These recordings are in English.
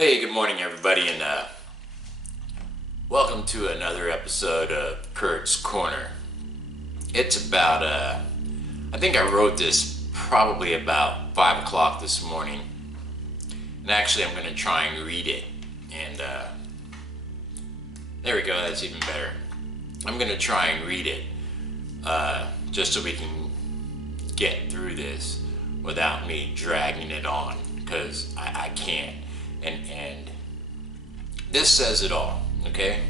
Hey, good morning, everybody, and welcome to another episode of Kurt's Corner. It's about, I think I wrote this probably about 5 o'clock this morning, and actually I'm going to try and read it, and there we go, that's even better. I'm going to try and read it, just so we can get through this without me dragging it on, because I can't. And this says it all, okay?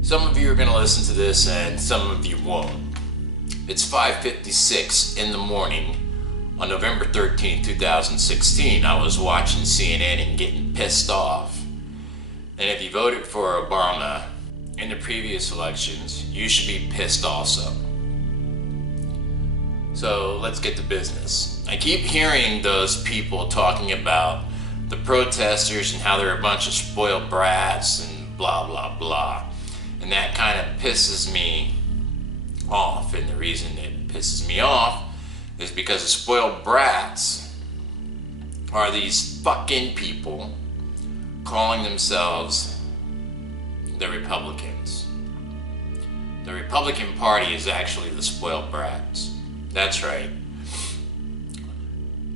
Some of you are going to listen to this and some of you won't. It's 5:56 in the morning on November 13, 2016. I was watching CNN and getting pissed off. And if you voted for Obama in the previous elections, you should be pissed also. So let's get to business. I keep hearing those people talking about the protesters and how they're a bunch of spoiled brats and blah blah blah, and that kind of pisses me off. And the reason it pisses me off is because the spoiled brats are these fucking people calling themselves the Republicans. The Republican Party is actually the spoiled brats. That's right.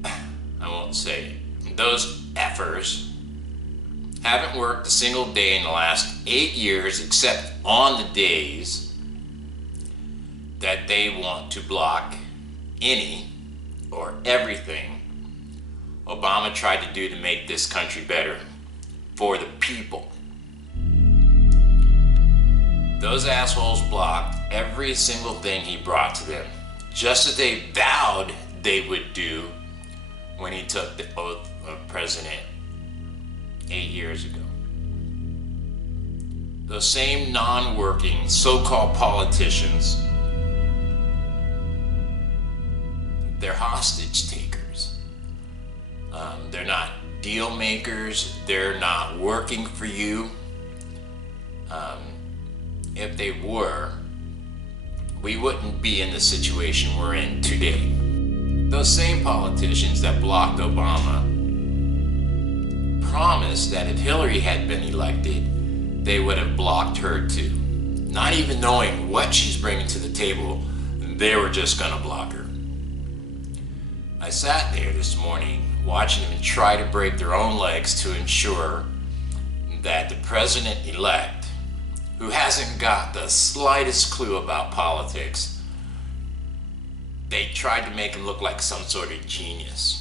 I won't say it. Those effers haven't worked a single day in the last 8 years except on the days that they want to block any or everything Obama tried to do to make this country better for the people. Those assholes blocked every single thing he brought to them, just as they vowed they would do when he took the oath of president 8 years ago. Those same non-working so-called politicians, they're hostage takers. They're not deal makers. They're not working for you. If they were, we wouldn't be in the situation we're in today. Those same politicians that blocked Obama promised that if Hillary had been elected, they would have blocked her too. Not even knowing what she's bringing to the table, they were just gonna block her. I sat there this morning watching them try to break their own legs to ensure that the president-elect, who hasn't got the slightest clue about politics, they tried to make him look like some sort of genius.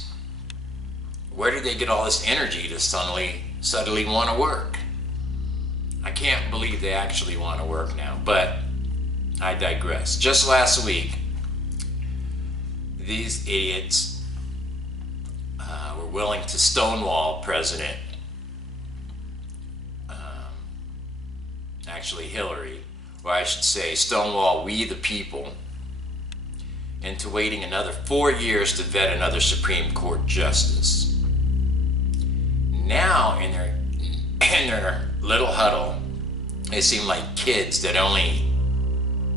Where did they get all this energy to suddenly want to work? I can't believe they actually want to work now, but I digress. Just last week, these idiots were willing to stonewall President, actually Hillary, or I should say stonewall we the people, into waiting another 4 years to vet another Supreme Court justice. Now, in their little huddle, they seem like kids that only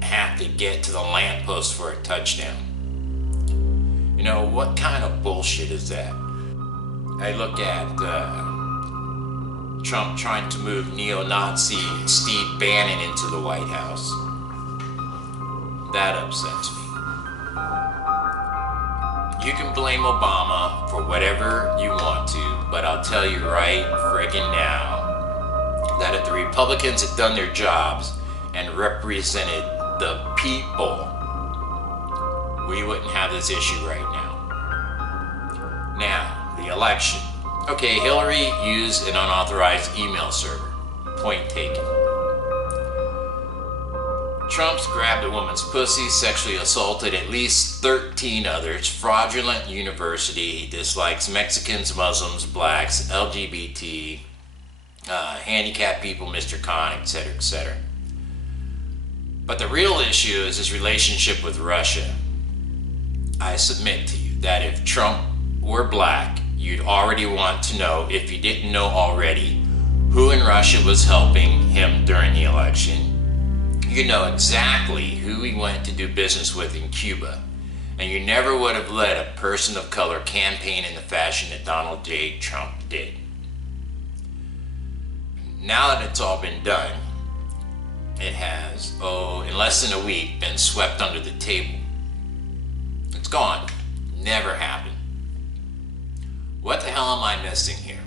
have to get to the lamppost for a touchdown. You know, what kind of bullshit is that? I look at Trump trying to move neo-Nazi Steve Bannon into the White House. That upsets me. You can blame Obama for whatever you want to, but I'll tell you right friggin' now that if the Republicans had done their jobs and represented the people, we wouldn't have this issue right now. Now, the election. Okay, Hillary used an unauthorized email server. Point taken. Trump's grabbed a woman's pussy, sexually assaulted at least 13 others, fraudulent university, he dislikes Mexicans, Muslims, blacks, LGBT, handicapped people, Mr. Khan, etc., etc. But the real issue is his relationship with Russia. I submit to you that if Trump were black, you'd already want to know, if you didn't know already, who in Russia was helping him during the election. You know exactly who he went to do business with in Cuba, and you never would have let a person of color campaign in the fashion that Donald J. Trump did. now that it's all been done, it has, in less than a week, been swept under the table. It's gone. Never happened. What the hell am I missing here?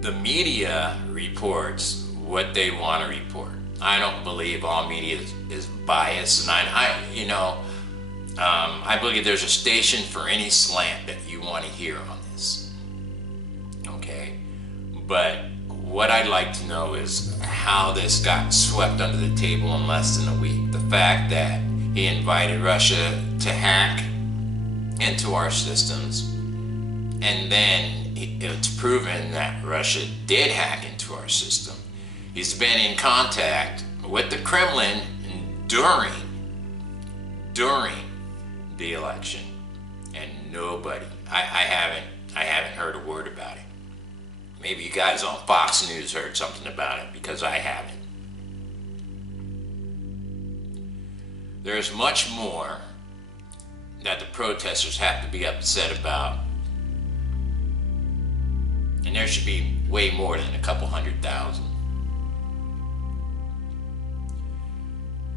The media reports what they want to report. I don't believe all media is biased, and I believe there's a station for any slant that you want to hear on this. Okay? But what I'd like to know is how this got swept under the table in less than a week. The fact that he invited Russia to hack into our systems, and then it's proven that Russia did hack into our system. He's been in contact with the Kremlin during the election, and nobody, I haven't heard a word about it. Maybe you guys on Fox News heard something about it, because I haven't. There's much more that the protesters have to be upset about, and there should be way more than a couple 100,000.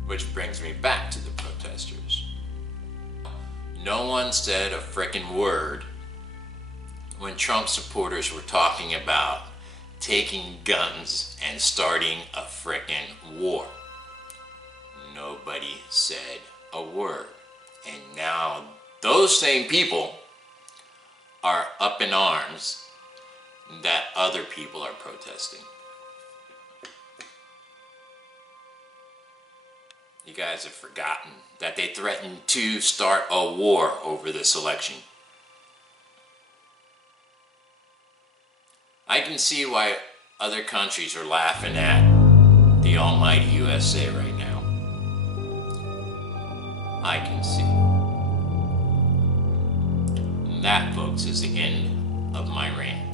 Which brings me back to the protesters. No one said a frickin' word when Trump supporters were talking about taking guns and starting a frickin' war. Nobody said a word. And now those same people are up in arms that other people are protesting. You guys have forgotten that they threatened to start a war over this election. I can see why other countries are laughing at the almighty USA right now. I can see. And that, folks, is the end of my rant.